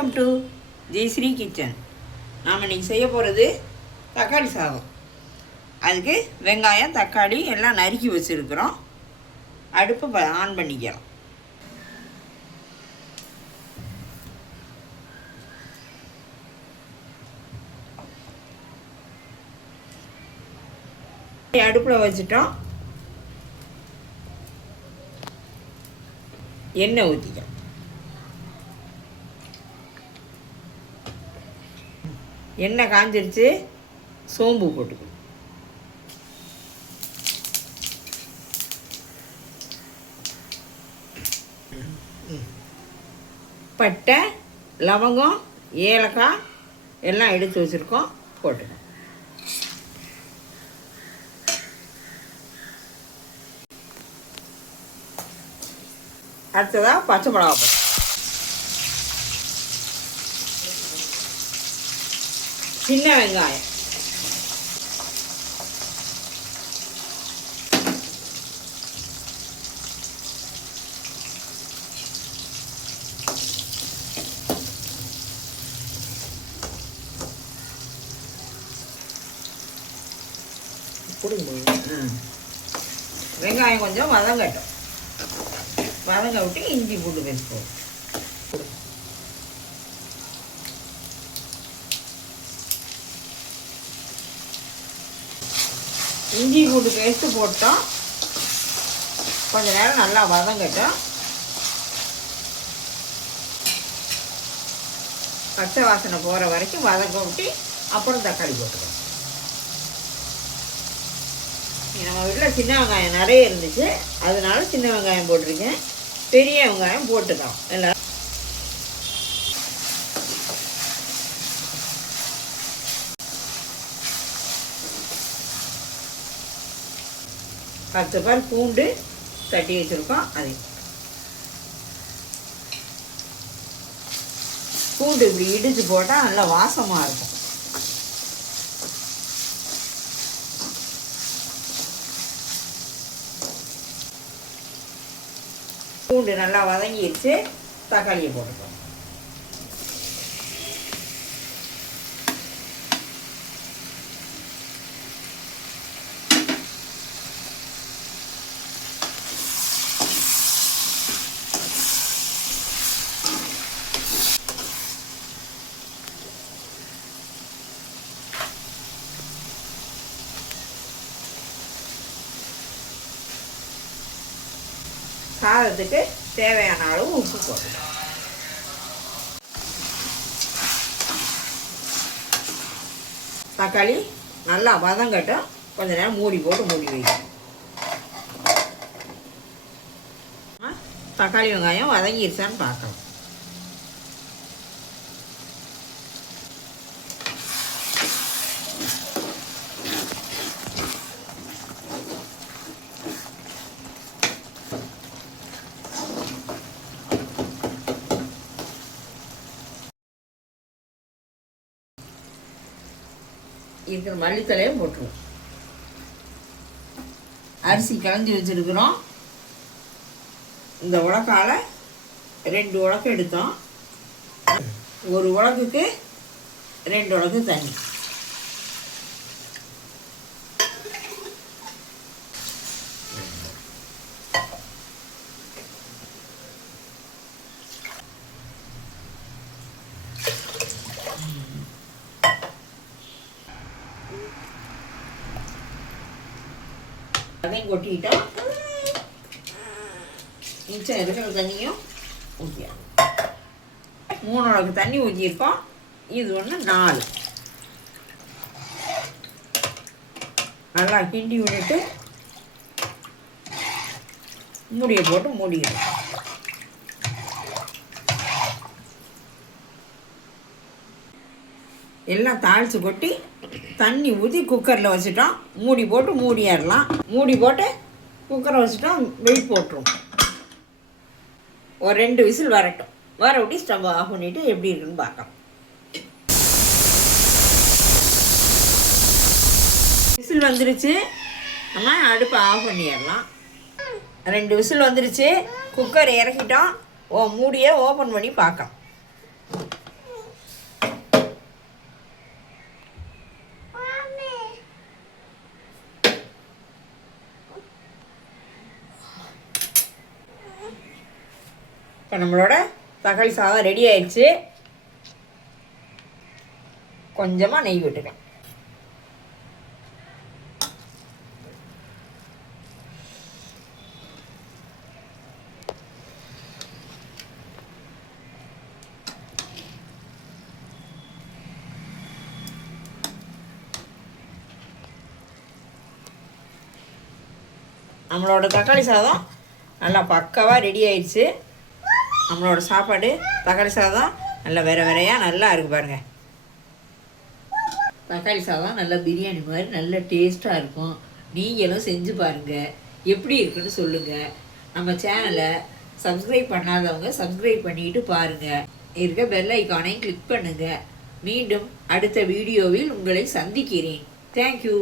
Welcome to Jayashree kitchen நாம் இன்றைக்கி செய்ய போகிறது தக்காளி சாதம். அதுக்கு வெங்காயம் தக்காளி எல்லாம் நறுக்கி வச்சுருக்குறோம். அடுப்பை ப- ஆன் பண்ணிக்கலாம். அடுப்பில் வச்சுட்டோம். எண்ணெய் ஊற்றிக்கலாம் எண்ணெய் காஞ்சிருச்சு சோம்பு போட்டுக்கணும் பட்டை லவங்கம் ஏலக்காய் எல்லாம் எடுத்து வச்சுருக்கோம் போட்டுக்கணும் அடுத்ததாக பச்சை மிளகா சின்ன வெங்காயம். வெங்காயம் கொஞ்சம் வதங்கட்டும். வதங்க விட்டு இஞ்சி பூண்டு பேஸ்ட் இஞ்சி பூண்டு பேஸ்ட்டு போட்டோம். கொஞ்ச நேரம் நல்லா வதங்கட்டும். பச்சை வாசனை போகிற வரைக்கும் வதங்க விட்டு அப்புறம் தக்காளி போட்டுக்கணும் நம்ம வீட்டில் சின்ன வெங்காயம் நிறைய இருந்துச்சு. அதனால சின்ன வெங்காயம் போட்டிருக்கேன். பெரிய வெங்காயம் போட்டுக்கலாம். எல்லாம் பத்து பால் பூண்டு தட்டி வச்சுருக்கோம். அது பூண்டு இப்படி இடிச்சு போட்டால் நல்லா வாசமாக இருக்கும். பூண்டு நல்லா வதங்கிடுச்சு தக்காளியை போட்டுக்கணும் சாதத்துக்கு தேவையான அளவு உப்பு போட்டுக்கலாம் தக்காளி நல்லா வதங்கட்டும் கொஞ்ச நேரம் மூடி போட்டு மூடி வைக்கணும் தக்காளி வெங்காயம் வதங்கிருச்சான்னு பார்க்கலாம். இருக்கிற மல்லித்தலையும் போட்டுருவோம். அரிசி கலந்து வச்சுருக்குறோம். இந்த உலக்கால் ரெண்டு உலக்கு எடுத்தோம். ஒரு உலக்குக்கு ரெண்டு உலக்கு தண்ணி. அதையும் கொட்டிட்டோம் மிச்சம் இருக்கிற தண்ணியும் ஊற்றியாங்க மூணு அளவுக்கு தண்ணி ஊற்றியிருக்கோம் இது ஒன்று நாலு நல்லா கிண்டி விட்டுட்டு மூடியை போட்டு மூடிடும் எல்லாம் தாளித்து கொட்டி தண்ணி ஊற்றி குக்கரில் வச்சுட்டோம். மூடி போட்டு மூடிடலாம் மூடி போட்டு குக்கரை வச்சுட்டோம். வெயிட் போட்டுரும். ஒரு ரெண்டு விசில் வரட்டும். வர விட்டி ஸ்டவ் ஆஃப் பண்ணிவிட்டு எப்படி இருக்குன்னு பார்க்கலாம். விசில் வந்துருச்சு. நம்ம அடுப்பை ஆஃப் பண்ணிடலாம் ரெண்டு விசில் வந்துருச்சு. குக்கர் இறக்கிட்டோம். ஓ மூடியை ஓப்பன் பண்ணி பார்க்கலாம். இப்போ நம்மளோட தக்காளி சாதம் ரெடி ஆயிடுச்சு. கொஞ்சமாக நெய் விட்டுக்கலாம். நம்மளோட தக்காளி சாதம் நல்லா பக்காவாக ரெடி ஆயிடுச்சு. நம்மளோட சாப்பாடு தக்காளி சாதம் நல்லா வேற வேறையாக நல்லா இருக்கு பாருங்க. தக்காளி சாதம் நல்லா பிரியாணி மாதிரி நல்ல டேஸ்ட்டாக இருக்கும். நீங்களும் செஞ்சு பாருங்கள் எப்படி இருக்குன்னு சொல்லுங்கள் நம்ம சேனலை சப்ஸ்கிரைப் பண்ணாதவங்க சப்ஸ்கிரைப் பண்ணிட்டு பாருங்கள் இருக்க பெல் ஐக்கானையும் கிளிக் பண்ணுங்கள் மீண்டும் அடுத்த வீடியோவில் உங்களை சந்திக்கிறேன். தேங்க்யூ